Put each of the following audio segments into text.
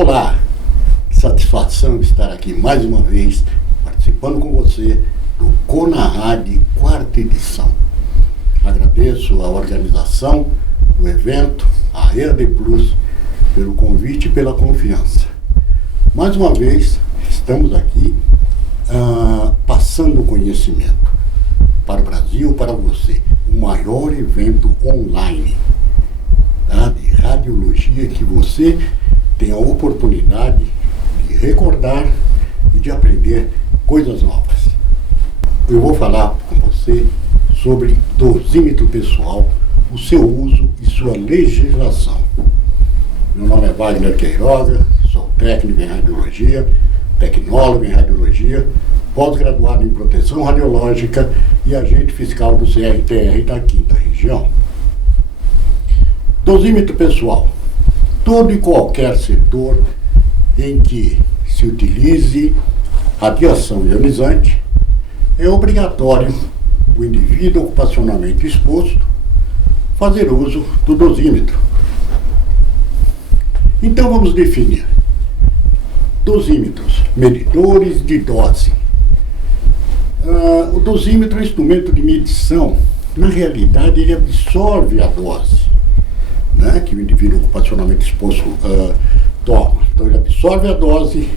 Olá, que satisfação estar aqui mais uma vez participando com você do CONARAD quarta edição. Agradeço a organização do evento, a EAD Plus, pelo convite e pela confiança. Mais uma vez, estamos aqui passando conhecimento para o Brasil, para você, o maior evento online de radiologia que você tem a oportunidade de recordar e de aprender coisas novas. Eu vou falar com você sobre dosímetro pessoal, o seu uso e sua legislação. Meu nome é Wagner Queiroga, sou técnico em radiologia, tecnólogo em radiologia, pós-graduado em proteção radiológica e agente fiscal do CRTR da 5ª região. Dosímetro pessoal. Todo e qualquer setor em que se utilize radiação ionizante, é obrigatório o indivíduo ocupacionalmente exposto fazer uso do dosímetro. Então vamos definir. Dosímetros, medidores de dose. O dosímetro é um instrumento de medição. Na realidade, ele absorve a dose, né, que o indivíduo ocupacionalmente exposto toma. Então ele absorve a dose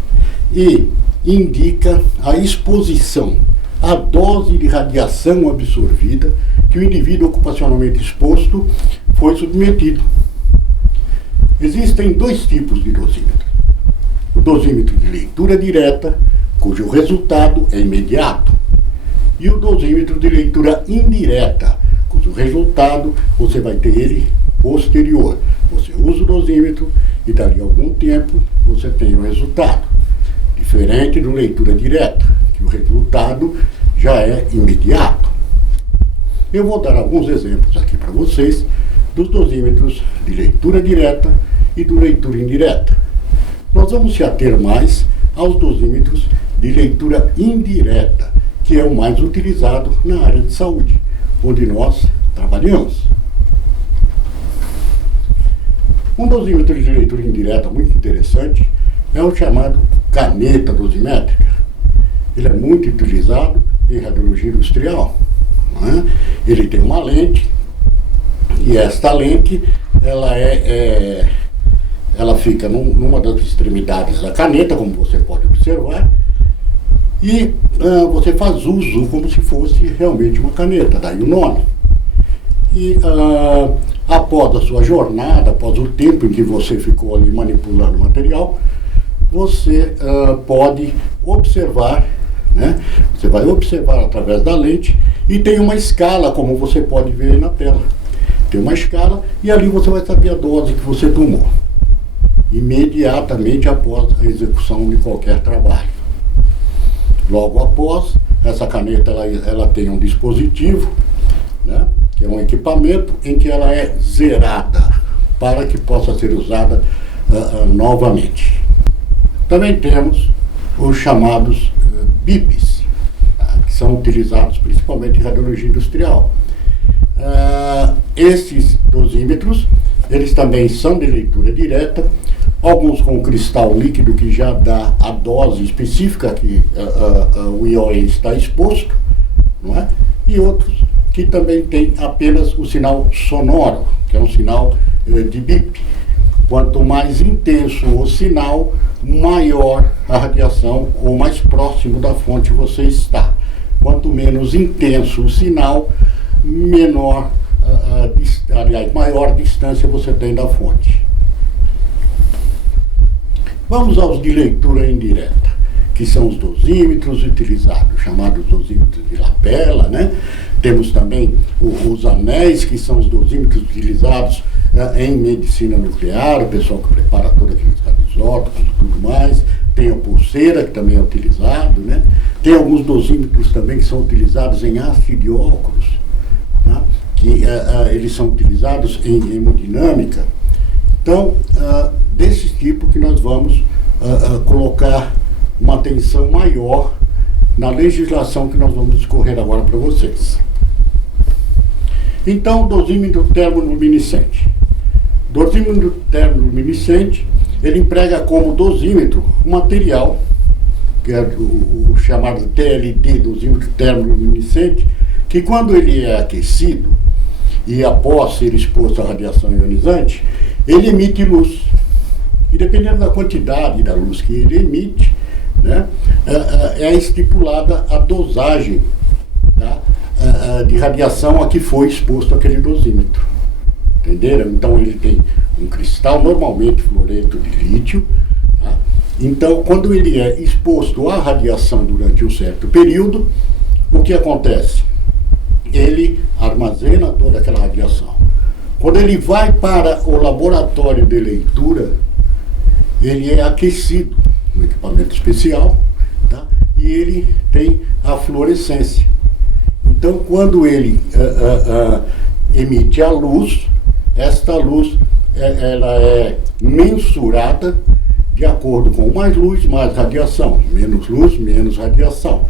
e indica a exposição, a dose de radiação absorvida que o indivíduo ocupacionalmente exposto foi submetido. Existem dois tipos de dosímetro. O dosímetro de leitura direta, cujo resultado é imediato, e o dosímetro de leitura indireta, cujo resultado você vai ter ele posterior. Você usa o dosímetro e dali a algum tempo você tem o resultado. Diferente do leitura direta, que o resultado já é imediato. Eu vou dar alguns exemplos aqui para vocês dos dosímetros de leitura direta e do leitura indireta. Nós vamos se ater mais aos dosímetros de leitura indireta, que é o mais utilizado na área de saúde, onde nós trabalhamos. Um dosímetro de leitura indireta muito interessante é o chamado caneta dosimétrica. Ele é muito utilizado em radiologia industrial, né? Ele tem uma lente, e esta lente ela fica numa das extremidades da caneta, como você pode observar, e você faz uso como se fosse realmente uma caneta, daí o nome. E após a sua jornada, após o tempo em que você ficou ali manipulando o material, você pode observar, né? Você vai observar através da lente e tem uma escala, como você pode ver aí na tela. Tem uma escala e ali você vai saber a dose que você tomou, imediatamente após a execução de qualquer trabalho. Logo após, essa caneta ela tem um dispositivo, né, que é um equipamento em que ela é zerada para que possa ser usada novamente. Também temos os chamados BIPs, que são utilizados principalmente em radiologia industrial. Esses dosímetros, eles também são de leitura direta, alguns com cristal líquido que já dá a dose específica que o IOE está exposto, não é? E outros que também tem apenas o sinal sonoro, que é um sinal de bip. Quanto mais intenso o sinal, maior a radiação ou mais próximo da fonte você está. Quanto menos intenso o sinal, maior distância você tem da fonte. Vamos aos de leitura indireta, que são os dosímetros utilizados, chamados dosímetros de lapela, né? Temos também os anéis, que são os dosímetros utilizados em medicina nuclear, o pessoal que prepara todos aqueles radioisótopos e tudo mais. Tem a pulseira, que também é utilizado, né? Tem alguns dosímetros também que são utilizados em haste de óculos, né? Que eles são utilizados em hemodinâmica. Então, desse tipo que nós vamos colocar uma atenção maior na legislação que nós vamos discorrer agora para vocês. Então, dosímetro termoluminescente. Dosímetro termoluminescente ele emprega como dosímetro um material, que é o chamado TLD, dosímetro termoluminescente, que quando ele é aquecido e após ser exposto à radiação ionizante, ele emite luz. E dependendo da quantidade da luz que ele emite, né, é estipulada a dosagem, tá, de radiação a que foi exposto aquele dosímetro. Entenderam? Então ele tem um cristal, normalmente fluoreto de lítio. Tá? Então, quando ele é exposto à radiação durante um certo período, o que acontece? Ele armazena toda aquela radiação. Quando ele vai para o laboratório de leitura, ele é aquecido, um equipamento especial, tá? E ele tem a fluorescência. Então, quando ele emite a luz, esta luz ela é mensurada de acordo com mais luz, mais radiação, menos luz, menos radiação.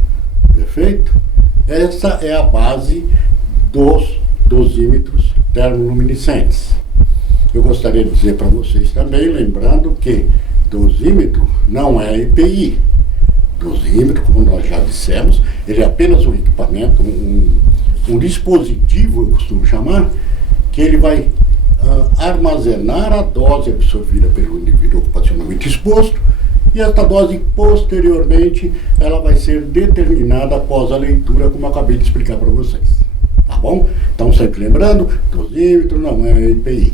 Perfeito? Essa é a base dos dosímetros termoluminescentes. Eu gostaria de dizer para vocês também, lembrando que dosímetro não é EPI. Dosímetro, como nós já dissemos, ele é apenas um equipamento, um dispositivo, eu costumo chamar, que ele vai armazenar a dose absorvida pelo indivíduo ocupacionalmente exposto, e esta dose, posteriormente, ela vai ser determinada após a leitura, como eu acabei de explicar para vocês. Tá bom? Então, sempre lembrando, dosímetro não é EPI.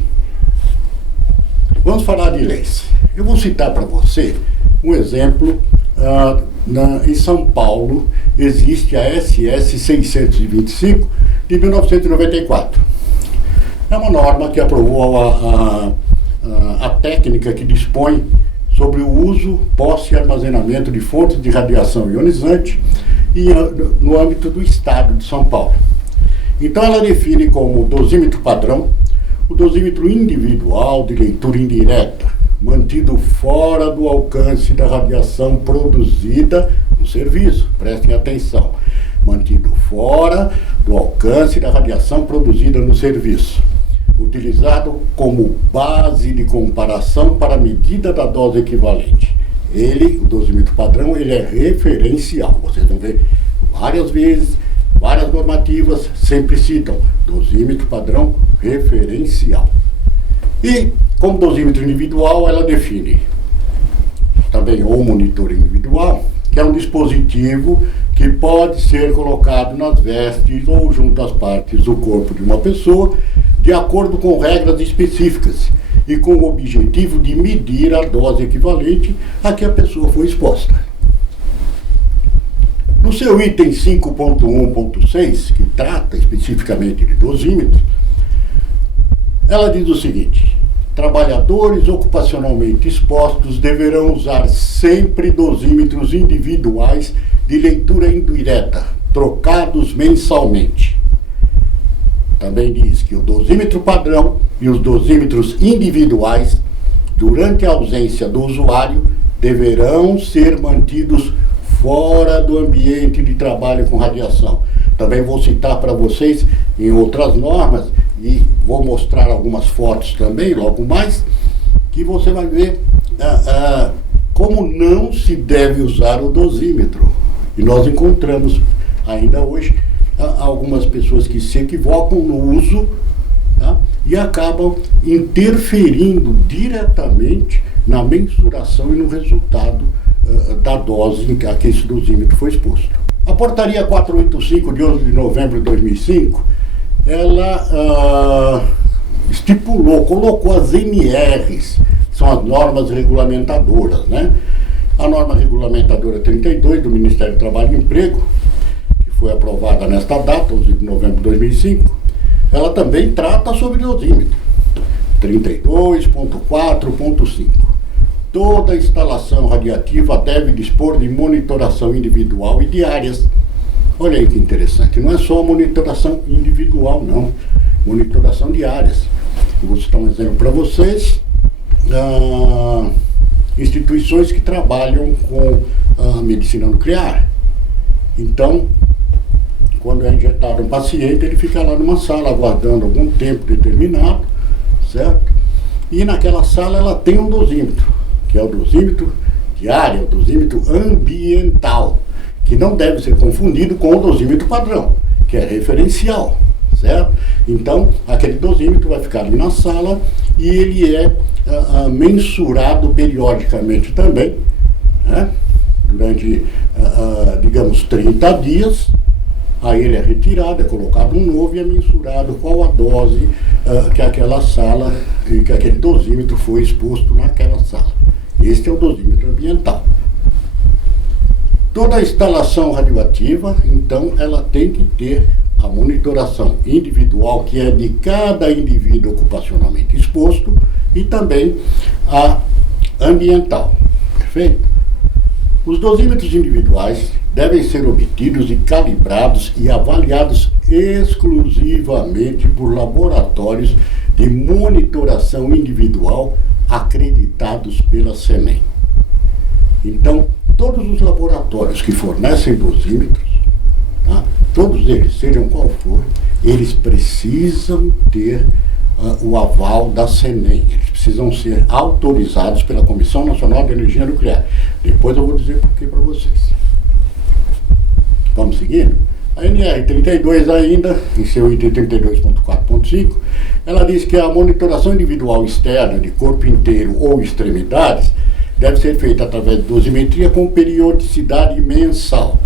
Vamos falar de leis. Eu vou citar para você um exemplo. Em São Paulo existe a SS 625 de 1994. É uma norma que aprovou a técnica que dispõe sobre o uso, posse e armazenamento de fontes de radiação ionizante no âmbito do Estado de São Paulo. Então ela define como dosímetro padrão o dosímetro individual de leitura indireta, mantido fora do alcance da radiação produzida no serviço. Prestem atenção. Mantido fora do alcance da radiação produzida no serviço. Utilizado como base de comparação para a medida da dose equivalente. O dosímetro padrão, ele é referencial. Vocês vão ver várias vezes, várias normativas sempre citam dosímetro padrão referencial. E, como dosímetro individual, ela define também o monitor individual, que é um dispositivo que pode ser colocado nas vestes ou junto às partes do corpo de uma pessoa, de acordo com regras específicas e com o objetivo de medir a dose equivalente a que a pessoa foi exposta. No seu item 5.1.6, que trata especificamente de dosímetros, ela diz o seguinte: trabalhadores ocupacionalmente expostos deverão usar sempre dosímetros individuais de leitura indireta, trocados mensalmente. Também diz que o dosímetro padrão e os dosímetros individuais, durante a ausência do usuário, deverão ser mantidos fora do ambiente de trabalho com radiação. Também vou citar para vocês em outras normas, e vou mostrar algumas fotos também, logo mais, que você vai ver como não se deve usar o dosímetro. E nós encontramos ainda hoje algumas pessoas que se equivocam no uso, tá? E acabam interferindo diretamente na mensuração e no resultado da dose a que esse dosímetro foi exposto. A portaria 485 de 11 de novembro de 2005, ela colocou as NRs, que são as normas regulamentadoras, né? A norma regulamentadora 32 do Ministério do Trabalho e Emprego, que foi aprovada nesta data, 11 de novembro de 2005, ela também trata sobre dosímetro. 32.4.5. Toda instalação radiativa deve dispor de monitoração individual e diárias. Olha aí que interessante, não é só monitoração individual, não. Monitoração diárias. Eu vou citar um exemplo para vocês. Instituições que trabalham com a medicina nuclear. Então, quando é injetado um paciente, ele fica lá numa sala aguardando algum tempo determinado, certo? E naquela sala ela tem um dosímetro. que é o dosímetro de área, o dosímetro ambiental, que não deve ser confundido com o dosímetro padrão, que é referencial, certo? Então, aquele dosímetro vai ficar ali na sala e ele é mensurado periodicamente também, né? Durante, digamos, 30 dias, aí ele é retirado, é colocado um novo e é mensurado qual a dose que aquela sala, que aquele dosímetro foi exposto naquela sala. Este é o dosímetro ambiental. Toda a instalação radioativa, então, ela tem que ter a monitoração individual, que é de cada indivíduo ocupacionalmente exposto, e também a ambiental. Perfeito? Os dosímetros individuais devem ser obtidos e calibrados e avaliados exclusivamente por laboratórios de monitoração individual acreditados pela CENEM. Então, todos os laboratórios que fornecem dosímetros, tá? Todos eles, sejam qual for, eles precisam ter o aval da CENEM. Eles precisam ser autorizados pela Comissão Nacional de Energia Nuclear. Depois eu vou dizer por que para vocês. Vamos seguindo? A NR32 ainda, em seu item 32.4.5, ela diz que a monitoração individual externa de corpo inteiro ou extremidades deve ser feita através de dosimetria com periodicidade mensal.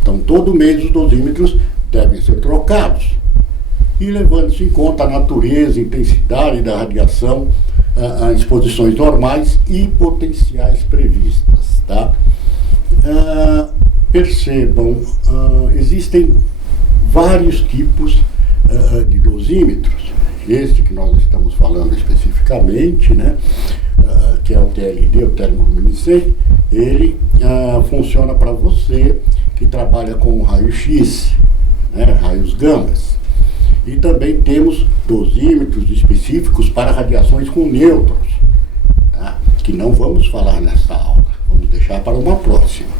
Então, todo mês os dosímetros devem ser trocados. E levando-se em conta a natureza e intensidade da radiação, as exposições normais e potenciais previstas. Tá? Percebam, existem vários tipos de dosímetros. Este que nós estamos falando especificamente, né, que é o TLD, o termoluminescente, ele funciona para você que trabalha com raio-x, né, raios gamas. E também temos dosímetros específicos para radiações com nêutrons, tá? Que não vamos falar nesta aula, vamos deixar para uma próxima.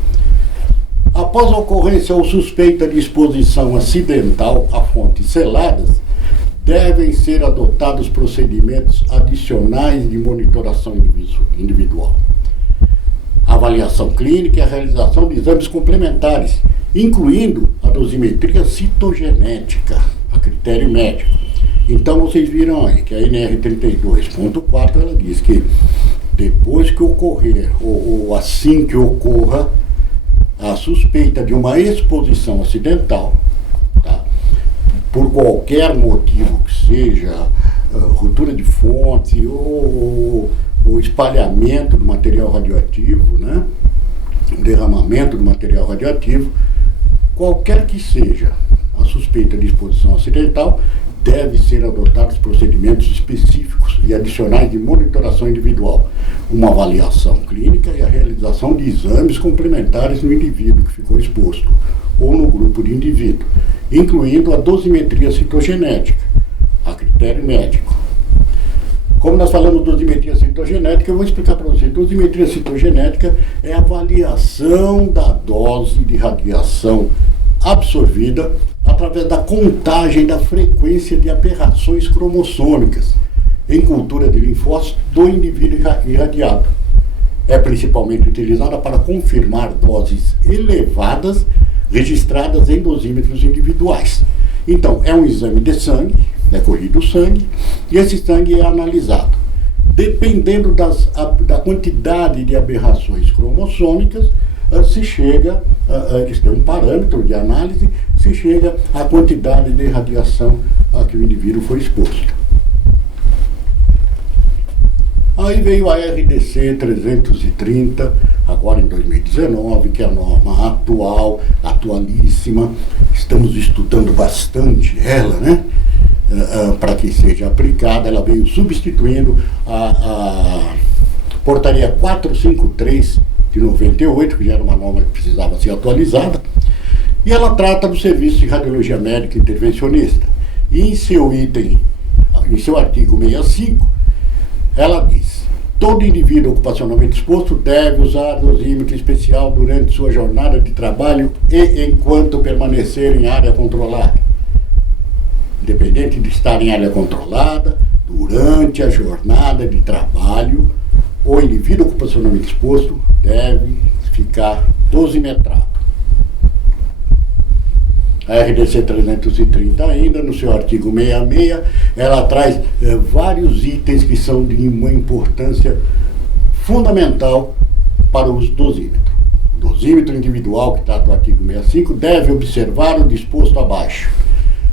Após a ocorrência ou suspeita de exposição acidental a fontes seladas, devem ser adotados procedimentos adicionais de monitoração individual. Avaliação clínica e a realização de exames complementares, incluindo a dosimetria citogenética, a critério médico. Então vocês viram aí que a NR32.4 ela diz que depois que ocorrer, ou assim que ocorra, a suspeita de uma exposição acidental, tá? Por qualquer motivo que seja, ruptura de fonte ou espalhamento do material radioativo, né? Derramamento do material radioativo, qualquer que seja a suspeita de exposição acidental, deve ser adotados procedimentos específicos e adicionais de monitoração individual, uma avaliação clínica e a realização de exames complementares no indivíduo que ficou exposto, ou no grupo de indivíduo, incluindo a dosimetria citogenética, a critério médico. Como nós falamos de dosimetria citogenética, eu vou explicar para vocês. Dosimetria citogenética é a avaliação da dose de radiação absorvida através da contagem da frequência de aberrações cromossômicas em cultura de linfócitos do indivíduo irradiado. É principalmente utilizada para confirmar doses elevadas registradas em dosímetros individuais. Então, é um exame de sangue, é colhido o sangue, e esse sangue é analisado. Dependendo da quantidade de aberrações cromossômicas, se chega, eles têm um parâmetro de análise, se chega à quantidade de radiação a que o indivíduo foi exposto. Aí veio a RDC 330, agora em 2019, que é a norma atual, atualíssima. Estamos estudando bastante ela, né? Para que seja aplicada. Ela veio substituindo a portaria 453 de 98, que já era uma norma que precisava ser atualizada, e ela trata do serviço de radiologia médica intervencionista. E em seu artigo 65, ela diz: todo indivíduo ocupacionalmente exposto deve usar dosímetro especial durante sua jornada de trabalho e enquanto permanecer em área controlada. Independente de estar em área controlada, durante a jornada de trabalho o indivíduo ocupacionalmente exposto deve ficar dosimetrado. A RDC 330 ainda, no seu artigo 66, ela traz vários itens que são de uma importância fundamental para o uso do dosímetro. O dosímetro individual, que está do artigo 65, deve observar o disposto abaixo.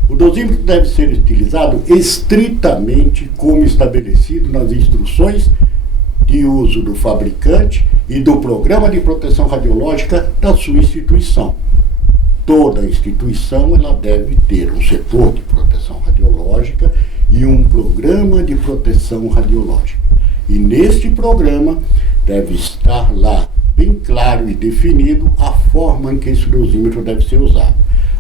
O dosímetro deve ser utilizado estritamente como estabelecido nas instruções de uso do fabricante e do programa de proteção radiológica da sua instituição. Toda instituição ela deve ter um setor de proteção radiológica e um programa de proteção radiológica. E neste programa deve estar lá bem claro e definido a forma em que esse dosímetro deve ser usado.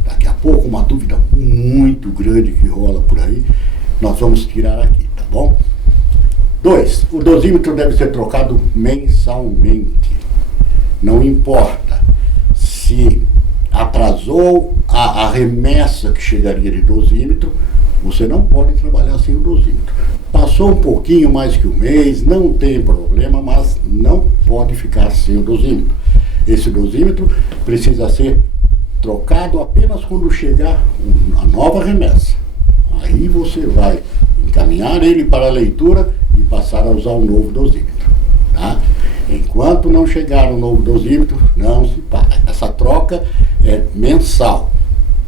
Daqui a pouco, uma dúvida muito grande que rola por aí, nós vamos tirar aqui, tá bom? 2. O dosímetro deve ser trocado mensalmente. Não importa se atrasou a remessa que chegaria de dosímetro, você não pode trabalhar sem o dosímetro. Passou um pouquinho mais que um mês, não tem problema, mas não pode ficar sem o dosímetro. Esse dosímetro precisa ser trocado apenas quando chegar a nova remessa. Aí você vai encaminhar ele para a leitura e passar a usar o novo dosímetro. Tá? Enquanto não chegar o novo dosímetro, não se para. Essa troca é mensal.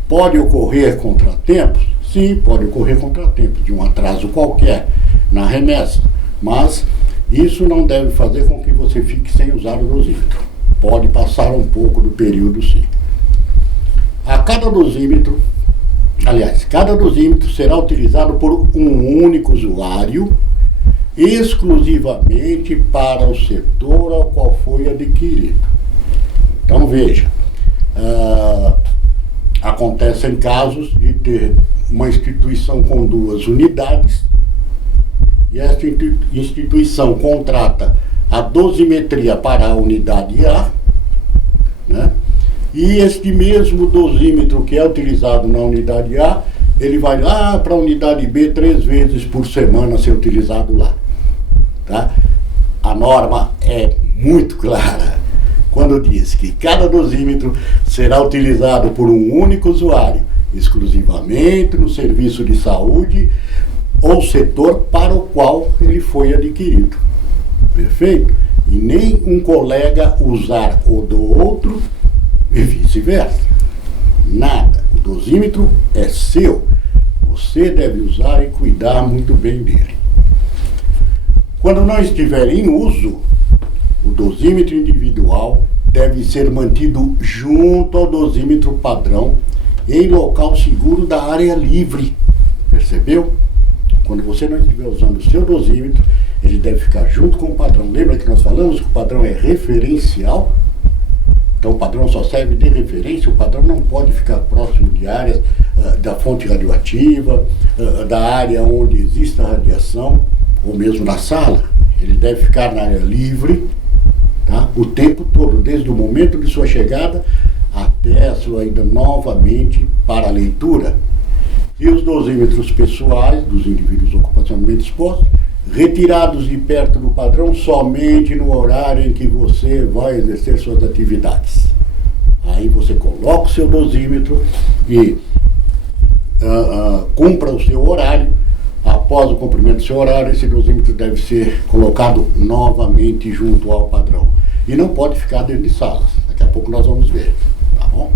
Pode ocorrer contratempos? Sim, pode ocorrer contratempos, de um atraso qualquer na remessa. Mas isso não deve fazer com que você fique sem usar o dosímetro. Pode passar um pouco do período, sim. Cada dosímetro será utilizado por um único usuário, exclusivamente para o setor ao qual foi adquirido. Então veja, acontecem casos de ter uma instituição com 2 unidades e esta instituição contrata a dosimetria para a unidade A, né? E este mesmo dosímetro que é utilizado na unidade A, ele vai lá para a unidade B 3 vezes por semana ser utilizado lá. Tá? A norma é muito clara quando diz que cada dosímetro será utilizado por um único usuário, exclusivamente no serviço de saúde ou setor para o qual ele foi adquirido. Perfeito? E nem um colega usar o do outro e vice-versa. Nada. O dosímetro é seu. Você deve usar e cuidar muito bem dele. Quando não estiver em uso, o dosímetro individual deve ser mantido junto ao dosímetro padrão em local seguro da área livre. Percebeu? Quando você não estiver usando o seu dosímetro, ele deve ficar junto com o padrão. Lembra que nós falamos que o padrão é referencial? Então o padrão só serve de referência, o padrão não pode ficar próximo de áreas da fonte radioativa, da área onde existe a radiação, ou mesmo na sala. Ele deve ficar na área livre, tá? O tempo todo, desde o momento de sua chegada até a sua ida novamente para a leitura. E os dosímetros pessoais dos indivíduos ocupacionalmente expostos, retirados de perto do padrão somente no horário em que você vai exercer suas atividades. Aí você coloca o seu dosímetro e cumpra o seu horário. Após o cumprimento do seu horário, esse dosímetro deve ser colocado novamente junto ao padrão. E não pode ficar dentro de salas. Daqui a pouco nós vamos ver. Tá bom?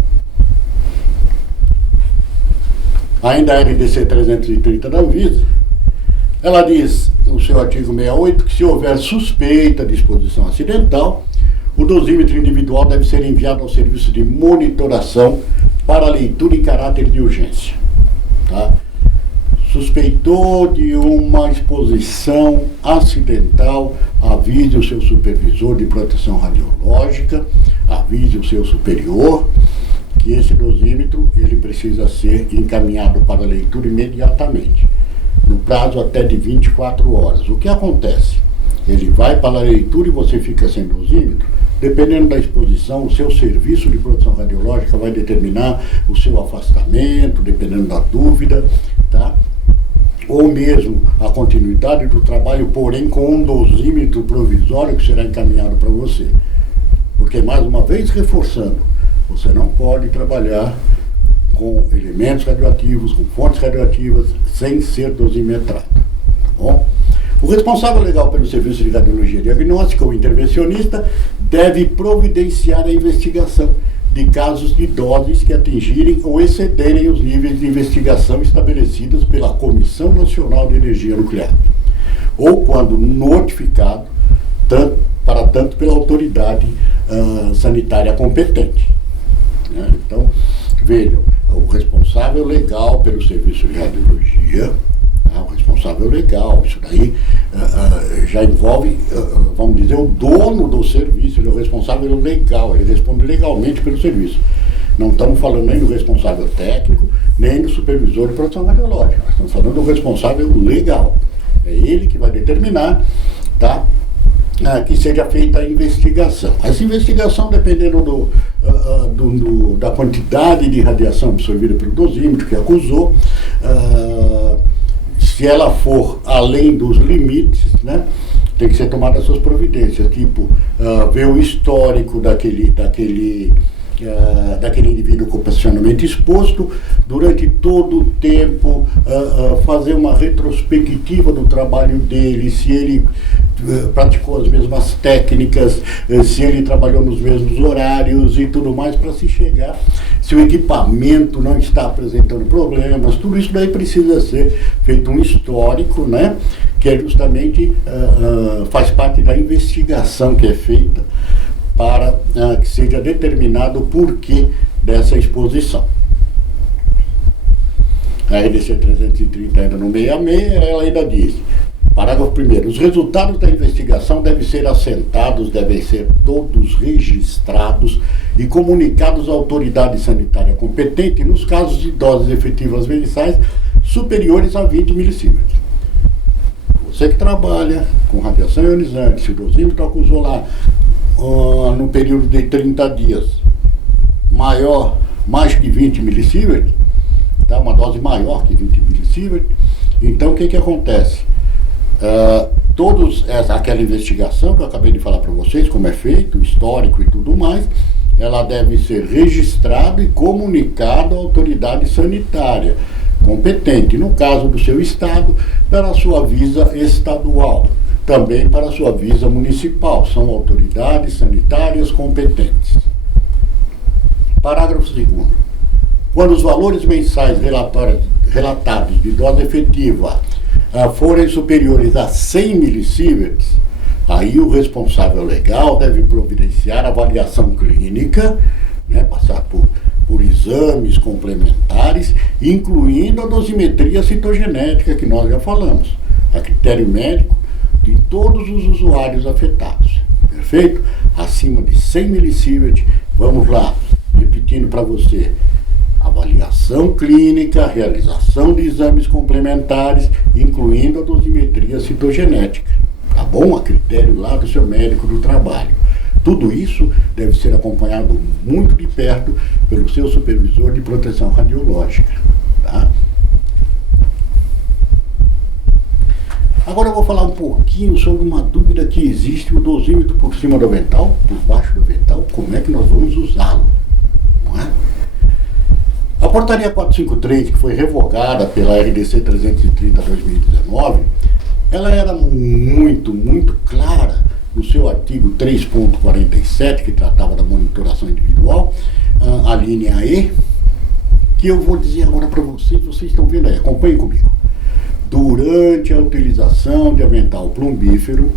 Ainda a RDC 330 da Anvisa, ela diz no seu artigo 68 que se houver suspeita de exposição acidental, o dosímetro individual deve ser enviado ao serviço de monitoração para leitura em caráter de urgência. Tá? Suspeitou de uma exposição acidental, avise o seu supervisor de proteção radiológica, avise o seu superior, que esse dosímetro ele precisa ser encaminhado para a leitura imediatamente, no prazo até de 24 horas. O que acontece? Ele vai para a leitura e você fica sem dosímetro. Dependendo da exposição, o seu serviço de proteção radiológica vai determinar o seu afastamento, dependendo da dúvida, tá? ou mesmo a continuidade do trabalho, porém com um dosímetro provisório que será encaminhado para você. Porque, mais uma vez, reforçando, você não pode trabalhar com elementos radioativos, com fontes radioativas, sem ser dosimetrado. Tá bom? O responsável legal pelo serviço de radiologia diagnóstica, ou intervencionista, deve providenciar a investigação de casos de doses que atingirem ou excederem os níveis de investigação estabelecidos pela Comissão Nacional de Energia Nuclear, ou quando notificado, tanto pela autoridade sanitária competente. Então, vejam, o responsável legal pelo serviço de radiologia, o responsável legal, isso daí já envolve, vamos dizer, o dono do serviço, ele é o responsável legal, ele responde legalmente pelo serviço. Não estamos falando nem do responsável técnico, nem do supervisor de produção radiológica, nós estamos falando do responsável legal. É ele que vai determinar, tá, que seja feita a investigação. Essa investigação, dependendo da quantidade de radiação absorvida pelo dosímetro que acusou, se ela for além dos limites, né, tem que ser tomada as suas providências, tipo, ver o histórico daquele indivíduo ocupacionalmente exposto durante todo o tempo, fazer uma retrospectiva do trabalho dele, se ele praticou as mesmas técnicas, se ele trabalhou nos mesmos horários e tudo mais, para se chegar, se o equipamento não está apresentando problemas, tudo isso daí precisa ser feito um histórico, né, que é justamente, faz parte da investigação que é feita para que seja determinado o porquê dessa exposição. A RDC 330, ainda no 66, ela ainda diz, parágrafo 1º, os resultados da investigação devem ser assentados, devem ser todos registrados e comunicados à autoridade sanitária competente nos casos de doses efetivas mensais superiores a 20 milissieverts. Você que trabalha com radiação ionizante, se o dosímetro acusou lá no período de 30 dias mais que 20 milissieverts, tá? Uma dose maior que 20 milissieverts, então o que acontece? Aquela investigação que eu acabei de falar para vocês, como é feito, histórico e tudo mais, ela deve ser registrada e comunicada à autoridade sanitária competente, no caso do seu estado, para a sua visa estadual, também para a sua visa municipal, são autoridades sanitárias competentes. Parágrafo 2º. Quando os valores mensais relatados de dose efetiva forem superiores a 100 milissieverts, aí o responsável legal deve providenciar avaliação clínica, né, passar por exames complementares, incluindo a dosimetria citogenética, que nós já falamos, a critério médico de todos os usuários afetados. Perfeito? Acima de 100 milissieverts, vamos lá, repetindo para você, avaliação clínica, realização de exames complementares, incluindo a dosimetria citogenética, tá bom? A critério lá do seu médico do trabalho. Tudo isso deve ser acompanhado muito de perto pelo seu supervisor de proteção radiológica, tá? Agora eu vou falar um pouquinho sobre uma dúvida que existe, o dosímetro por cima do avental, por baixo do avental, como é que nós vamos usá-lo, não é? A portaria 453, que foi revogada pela RDC 330/2019, ela era muito clara no seu artigo 3.47, que tratava da monitoração individual, a linha E, que eu vou dizer agora para vocês estão vendo aí, acompanhem comigo. Durante a utilização de avental plumbífero,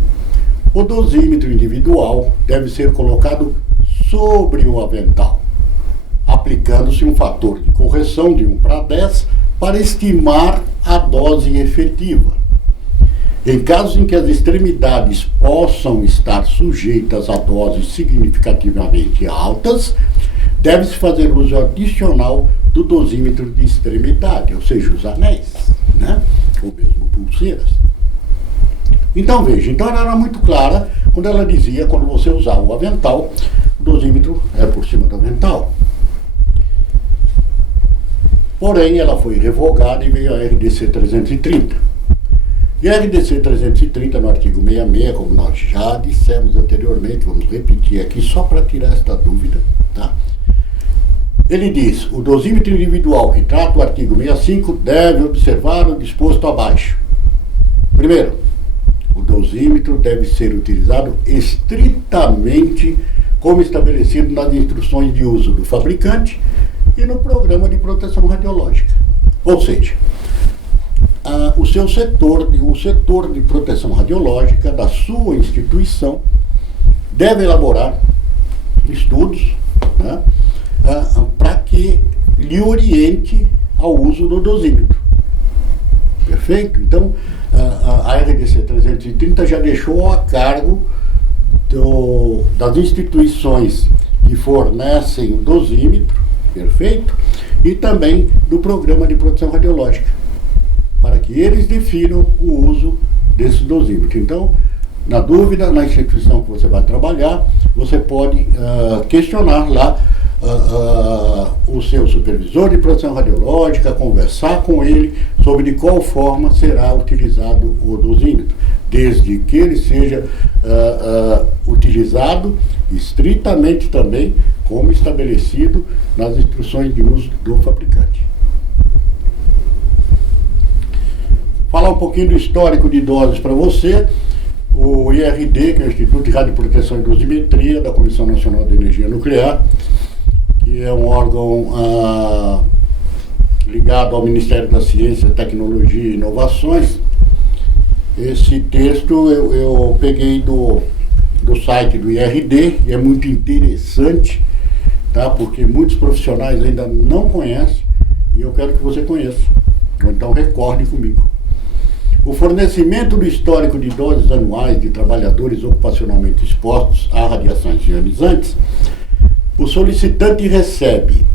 o dosímetro individual deve ser colocado sobre o avental, aplicando-se um fator de correção de 1:10 para estimar a dose efetiva. Em casos em que as extremidades possam estar sujeitas a doses significativamente altas, deve-se fazer uso adicional do dosímetro de extremidade, ou seja, os anéis, né? Ou mesmo pulseiras. Então veja, ela era muito clara quando ela dizia, quando você usar o avental, o dosímetro é por cima do avental. Porém, ela foi revogada e veio a RDC 330. E a RDC 330, no artigo 66, como nós já dissemos anteriormente, vamos repetir aqui só para tirar esta dúvida, tá? Ele diz: o dosímetro individual que trata o artigo 65 deve observar o disposto abaixo. Primeiro, o dosímetro deve ser utilizado estritamente como estabelecido nas instruções de uso do fabricante e no programa de proteção radiológica. Ou seja, o setor de proteção radiológica da sua instituição deve elaborar estudos, né, para que lhe oriente ao uso do dosímetro. Perfeito? Então, a RDC 330 já deixou a cargo das instituições que fornecem o dosímetro, perfeito? E também do programa de proteção radiológica, para que eles definam o uso desse dosímetro. Então, na dúvida, na instituição que você vai trabalhar, você pode questionar lá o seu supervisor de proteção radiológica, conversar com ele sobre de qual forma será utilizado o dosímetro, desde que ele seja utilizado estritamente também como estabelecido nas instruções de uso do fabricante. Falar um pouquinho do histórico de doses para você. O IRD, que é o Instituto de Radioproteção e Dosimetria da Comissão Nacional de Energia Nuclear, que é um órgão ligado ao Ministério da Ciência, Tecnologia e Inovações. Esse texto eu peguei do site do IRD e é muito interessante, tá? Porque muitos profissionais ainda não conhecem e eu quero que você conheça. Então recorde comigo. O fornecimento do histórico de doses anuais de trabalhadores ocupacionalmente expostos a radiações ionizantes, o solicitante recebe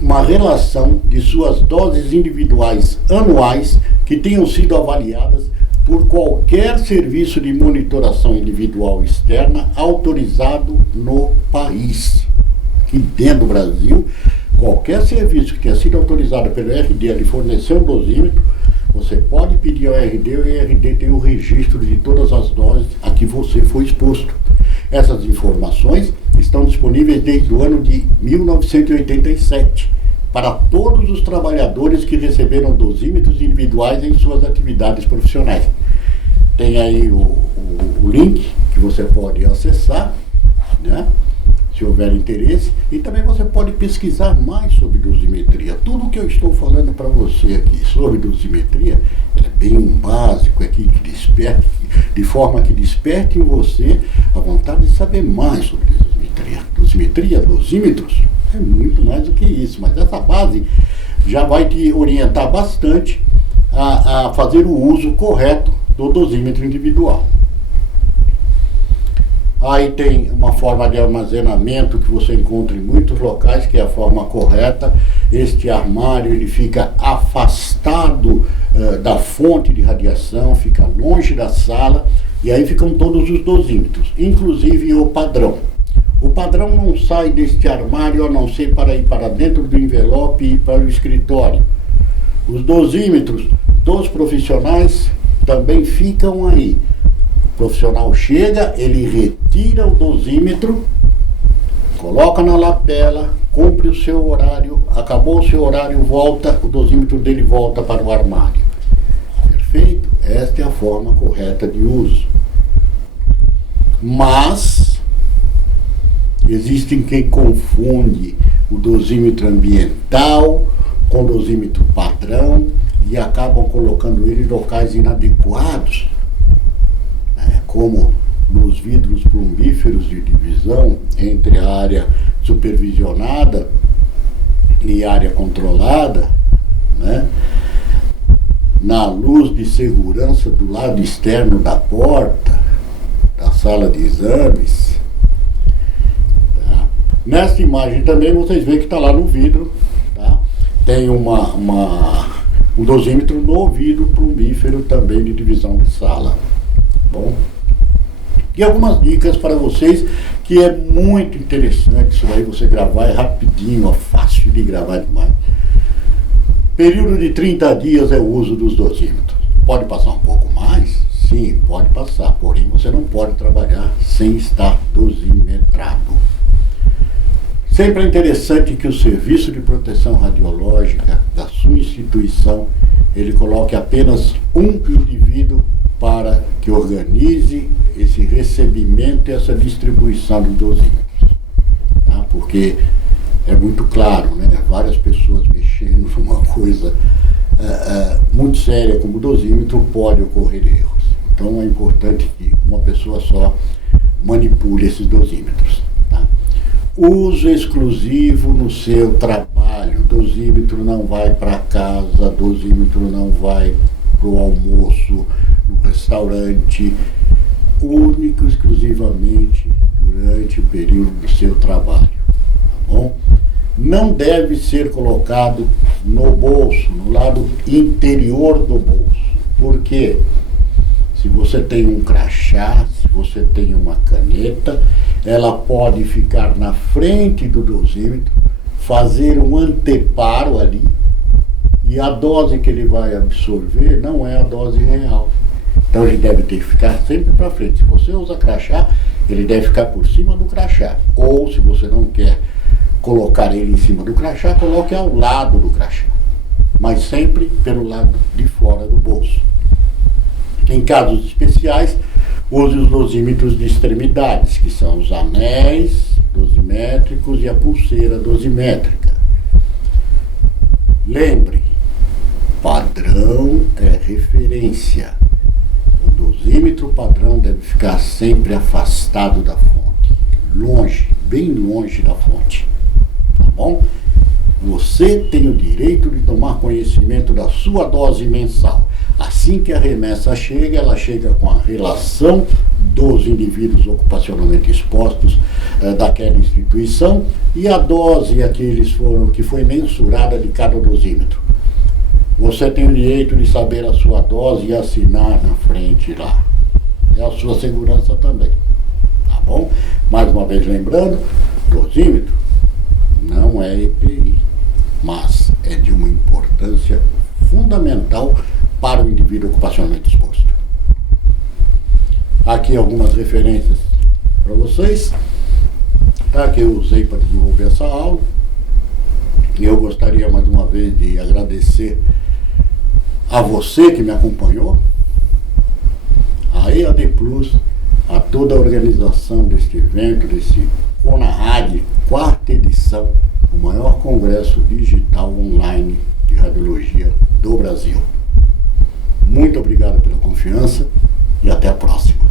uma relação de suas doses individuais anuais que tenham sido avaliadas por qualquer serviço de monitoração individual externa autorizado no país. Aqui dentro do Brasil, qualquer serviço que tenha sido autorizado pelo IRD a lhe fornecer um dosímetro, você pode pedir ao IRD, o IRD tem o registro de todas as doses a que você foi exposto. Essas informações estão disponíveis desde o ano de 1987 para todos os trabalhadores que receberam dosímetros individuais em suas atividades profissionais. Tem aí o link que você pode acessar, né, se houver interesse, e também você pode pesquisar mais sobre dosimetria. Tudo que eu estou falando para você aqui sobre dosimetria é bem um básico aqui que desperte, de forma que desperte em você a vontade de saber mais sobre dosimetria. Dosimetria, dosímetros, é muito mais do que isso, mas essa base já vai te orientar bastante a fazer o uso correto do dosímetro individual. Aí tem uma forma de armazenamento que você encontra em muitos locais, que é a forma correta. Este armário ele fica afastado da fonte de radiação, fica longe da sala, e aí ficam todos os dosímetros, inclusive o padrão. O padrão não sai deste armário a não ser para ir para dentro do envelope e ir para o escritório. Os dosímetros dos profissionais também ficam aí. O profissional chega, ele retira o dosímetro, coloca na lapela, cumpre o seu horário, acabou o seu horário, volta, o dosímetro dele volta para o armário. Perfeito? Esta é a forma correta de uso. Mas existem quem confunde o dosímetro ambiental com o dosímetro padrão e acabam colocando ele em locais inadequados, como nos vidros plumbíferos de divisão entre a área supervisionada e a área controlada, né? Na luz de segurança do lado externo da porta da sala de exames. Tá? Nesta imagem também vocês veem que está lá no vidro, tá? Tem um dosímetro no vidro plumbífero também de divisão de sala. Bom, e algumas dicas para vocês que é muito interessante isso daí, você gravar, é rapidinho, é fácil de gravar demais. Período de 30 dias é o uso dos dosímetros. Pode passar um pouco mais? Sim, pode passar, porém você não pode trabalhar sem estar dosimetrado. Sempre é interessante que o Serviço de Proteção Radiológica da sua instituição, ele coloque apenas um indivíduo para que organize esse recebimento e essa distribuição de dosímetros. Tá? Porque é muito claro, né? Várias pessoas mexendo numa coisa muito séria como o dosímetro, pode ocorrer erros. Então é importante que uma pessoa só manipule esses dosímetros. Tá? Uso exclusivo no seu trabalho. Dosímetro não vai para casa, dosímetro não vai para o almoço, no restaurante, único exclusivamente durante o período do seu trabalho. Tá bom? Não deve ser colocado no bolso, no lado interior do bolso. Por quê? Se você tem um crachá, se você tem uma caneta, ela pode ficar na frente do dosímetro, fazer um anteparo ali, e a dose que ele vai absorver não é a dose real. Então ele deve ter que ficar sempre para frente. Se você usa crachá, ele deve ficar por cima do crachá. Ou se você não quer colocar ele em cima do crachá, coloque ao lado do crachá, mas sempre pelo lado de fora do bolso. Em casos especiais, use os dosímetros de extremidades, que são os anéis dosimétricos e a pulseira dosimétrica. Lembre, padrão é referência. O dosímetro padrão deve ficar sempre afastado da fonte, longe, bem longe da fonte. Tá bom? Você tem o direito de tomar conhecimento da sua dose mensal. Assim que a remessa chega, ela chega com a relação dos indivíduos ocupacionalmente expostos daquela instituição e a dose que foi mensurada de cada dosímetro. Você tem o direito de saber a sua dose e assinar na frente lá. É a sua segurança também. Tá bom? Mais uma vez lembrando, dosímetro não é EPI, mas é de uma importância fundamental para o indivíduo ocupacionalmente exposto. Aqui algumas referências para vocês, tá, que eu usei para desenvolver essa aula. E eu gostaria mais uma vez de agradecer a você que me acompanhou, a EAD Plus, a toda a organização deste evento, desse CONARAD, 4ª edição, o maior congresso digital online de radiologia do Brasil. Muito obrigado pela confiança e até a próxima.